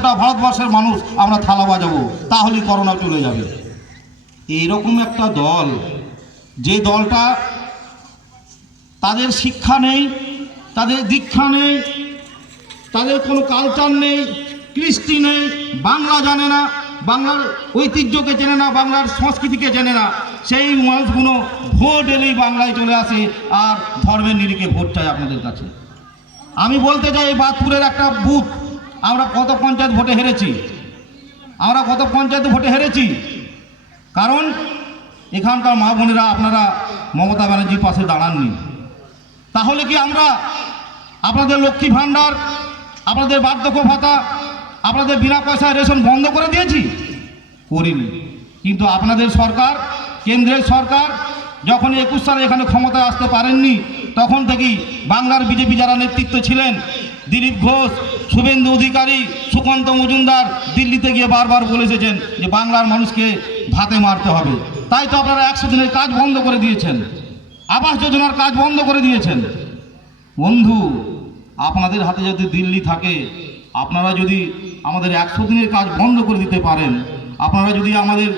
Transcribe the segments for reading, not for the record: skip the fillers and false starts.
গোটা ভারতবর্ষের মানুষ আমরা থালা বাজাবো, তাহলেই করোনা চলে যাবে। এইরকম একটা দল, যে দলটা তাদের শিক্ষা নেই, তাদের দীক্ষা নেই, তাদের কোনো কালচার নেই, কৃষ্টি নেই, বাংলা জানে না, বাংলার ঐতিহ্যকে চেনে না, বাংলার সংস্কৃতিকে চেনে না, সেই মানুষগুলো ভোট এলেই বাংলায় চলে আসে আর ধর্মের নিরিখে ভোট চায় আপনাদের কাছে। আমি বলতে চাই, এই বাদপুরের একটা বুথ, আমরা কত পঞ্চায়েত ভোটে হেরেছি, কারণ এখানকার মা বোনেরা আপনারা মমতা ব্যানার্জির পাশে দাঁড়াননি। তাহলে কি আমরা আপনাদের লক্ষ্মী ভাণ্ডার, আপনাদের বার্ধক্য ভাতা, আপনাদের বিনা পয়সায় রেশন বন্ধ করে দিয়েছি? করিনি। কিন্তু আপনাদের সরকার, কেন্দ্রের সরকার যখন 21 সালে এখানে ক্ষমতায় আসতে পারেননি, তখন থেকেই বাংলার বিজেপি যারা নেতৃত্ব ছিলেন, দিলীপ ঘোষ, শুভেন্দু অধিকারী, সুকান্ত মজুমদার, দিল্লিতে গিয়ে বারবার বলে এসেছেন যে বাংলার মানুষকে ভাতে মারতে হবে। তাই তো আপনারা 100 দিনের কাজ বন্ধ করে দিয়েছেন, আবাস যোজনার কাজ বন্ধ করে দিয়েছেন। বন্ধু, আপনাদের হাতে যদি দিল্লি থাকে, আপনারা যদি আমাদের 100 দিনের কাজ বন্ধ করে দিতে পারেন, আপনারা যদি আমাদের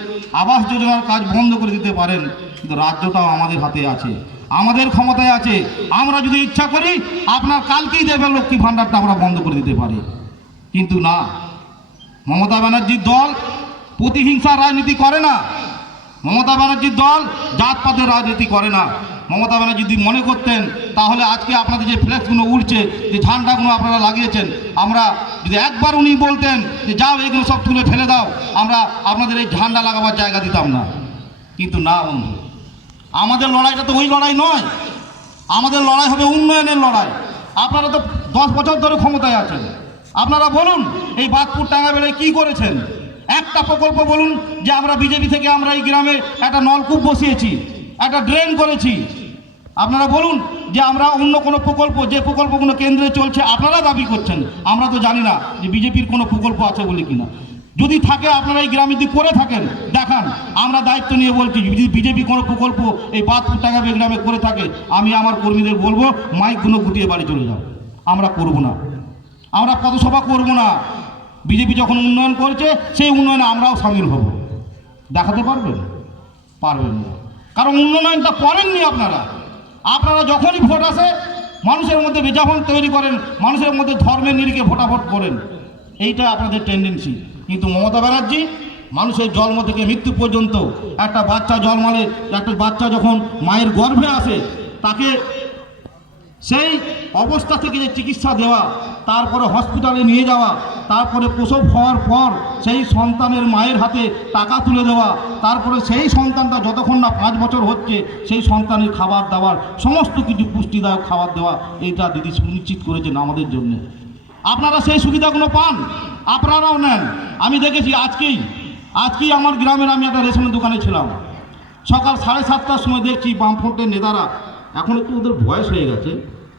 আবাস যোজনার কাজ বন্ধ করে দিতে পারেন, কিন্তু রাজ্যটাও আমাদের হাতে আছে, আমাদের ক্ষমতায় আছে। আমরা যদি ইচ্ছা করি আপনার কালকেই দেবেন লক্ষ্মী ভাণ্ডারটা আমরা বন্ধ করে দিতে পারি। কিন্তু না, মমতা ব্যানার্জির দল প্রতিহিংসার রাজনীতি করে না, মমতা ব্যানার্জির দল জাতপাতের রাজনীতি করে না। মমতা ব্যানার্জি যদি মনে করতেন, তাহলে আজকে আপনাদের যে ফ্ল্যাক্সগুলো উঠছে, যে ঝান্ডাগুলো আপনারা লাগিয়েছেন, আমরা যদি একবার উনি বলতেন যে যাও এগুলো সব তুলে ফেলে দাও, আমরা আপনাদের এই ঝান্ডা লাগাবার জায়গা দিতাম না। কিন্তু না বন্ধু, আমাদের লড়াইটা তো ওই লড়াই নয়, আমাদের লড়াই হবে উন্নয়নের লড়াই। আপনারা তো 10 বছর ধরে ক্ষমতায় আছেন, আপনারা বলুন এই বাদপুর টাঙ্গাইলে কি করেছেন? একটা প্রকল্প বলুন যে আমরা বিজেপি থেকে আমরা এই গ্রামে একটা নলকূপ বসিয়েছি, একটা ড্রেন করেছি। আপনারা বলুন যে আমরা অন্য কোনো প্রকল্প, যে প্রকল্পগুলো কেন্দ্রে চলছে আপনারা দাবি করছেন, আমরা তো জানি না যে বিজেপির কোনো প্রকল্প আছে বলে কিনা। যদি থাকে আপনারা এই গ্রামে যদি করে থাকেন দেখান, আমরা দায়িত্ব নিয়ে বলছি, যদি বিজেপি কোনো প্রকল্প এই বাদপুর টাঙ্গাইল গ্রামে করে থাকে, আমি আমার কর্মীদের বলবো মাইকগুলো গুটিয়ে বাড়ি চলে যাও, আমরা করব না, আমরা পথসভা করব না। বিজেপি যখন উন্নয়ন করছে সেই উন্নয়নে আমরাও সামিল হব। দেখাতে পারবেন? পারবেন না, কারণ উন্নয়নটা করেননি আপনারা। আপনারা যখনই ভোট আসে মানুষের মধ্যে বিভাজন তৈরি করেন, মানুষের মধ্যে ধর্মের নিরিখে ভোটাভোট করেন, এইটা আপনাদের টেন্ডেন্সি। কিন্তু মমতা ব্যানার্জি মানুষের জন্ম থেকে মৃত্যু পর্যন্ত, একটা বাচ্চা জন্মালে, একটা বাচ্চা যখন মায়ের গর্ভে আসে তাকে সেই অবস্থা থেকে যে চিকিৎসা দেওয়া, তারপরে হসপিটালে নিয়ে যাওয়া, তারপরে প্রসব হওয়ার পর সেই সন্তানের মায়ের হাতে টাকা তুলে দেওয়া, তারপরে সেই সন্তানটা যতক্ষণ না 5 বছর হচ্ছে সেই সন্তানের খাবার দাবার সমস্ত কিছু পুষ্টিদায়ক খাবার দেওয়া, এইটা দিদি সুনিশ্চিত করেছেন আমাদের জন্য। আপনারা সেই সুবিধাগুলো পান, আপনারাও নেন। আমি দেখেছি আজকেই আমার গ্রামের, আমি একটা রেশনের দোকানে ছিলাম, সকাল 7:30টার সময় দেখছি বামফ্রন্টের নেতারা, এখন একটু ওদের বয়স হয়ে গেছে,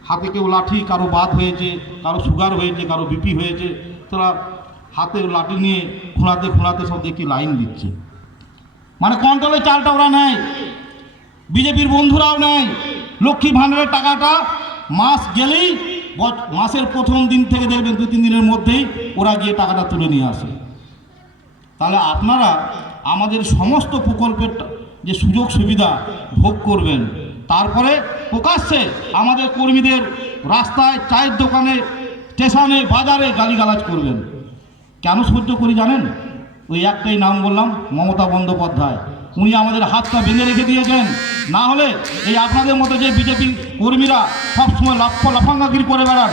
হাতে কেউ লাঠি, কারো বাত হয়েছে, কারো সুগার হয়েছে, কারো বিপি হয়েছে, তারা হাতে লাঠি নিয়ে খোঁড়াতে সব দেখি লাইন দিচ্ছে। মানে কন্ট্রোলের চালটা ওরা নেয়, বিজেপির বন্ধুরাও নেয়। লক্ষ্মী ভাণ্ডারের টাকাটা মাস গেলেই, মাসের প্রথম দিন থেকে দেখবেন 2-3 দিনের মধ্যেই ওরা গিয়ে টাকাটা তুলে নিয়ে আসে। তাহলে আপনারা আমাদের সমস্ত প্রকল্পের যে সুযোগ সুবিধা ভোগ করবেন, তারপরে প্রকাশ্যে আমাদের কর্মীদের রাস্তায়, চায়ের দোকানে, স্টেশনে, বাজারে গালিগালাজ করবেন। কেন সহ্য করি জানেন? ওই একটাই নাম বললাম, মমতা বন্দ্যোপাধ্যায়। উনি আমাদের হাতটা বেঁধে রেখে দিয়েছেন। না হলে এই আপনাদের মতো যে বিজেপি কর্মীরা সবসময় লাফাঙ্গাগিরি করে বেড়ান,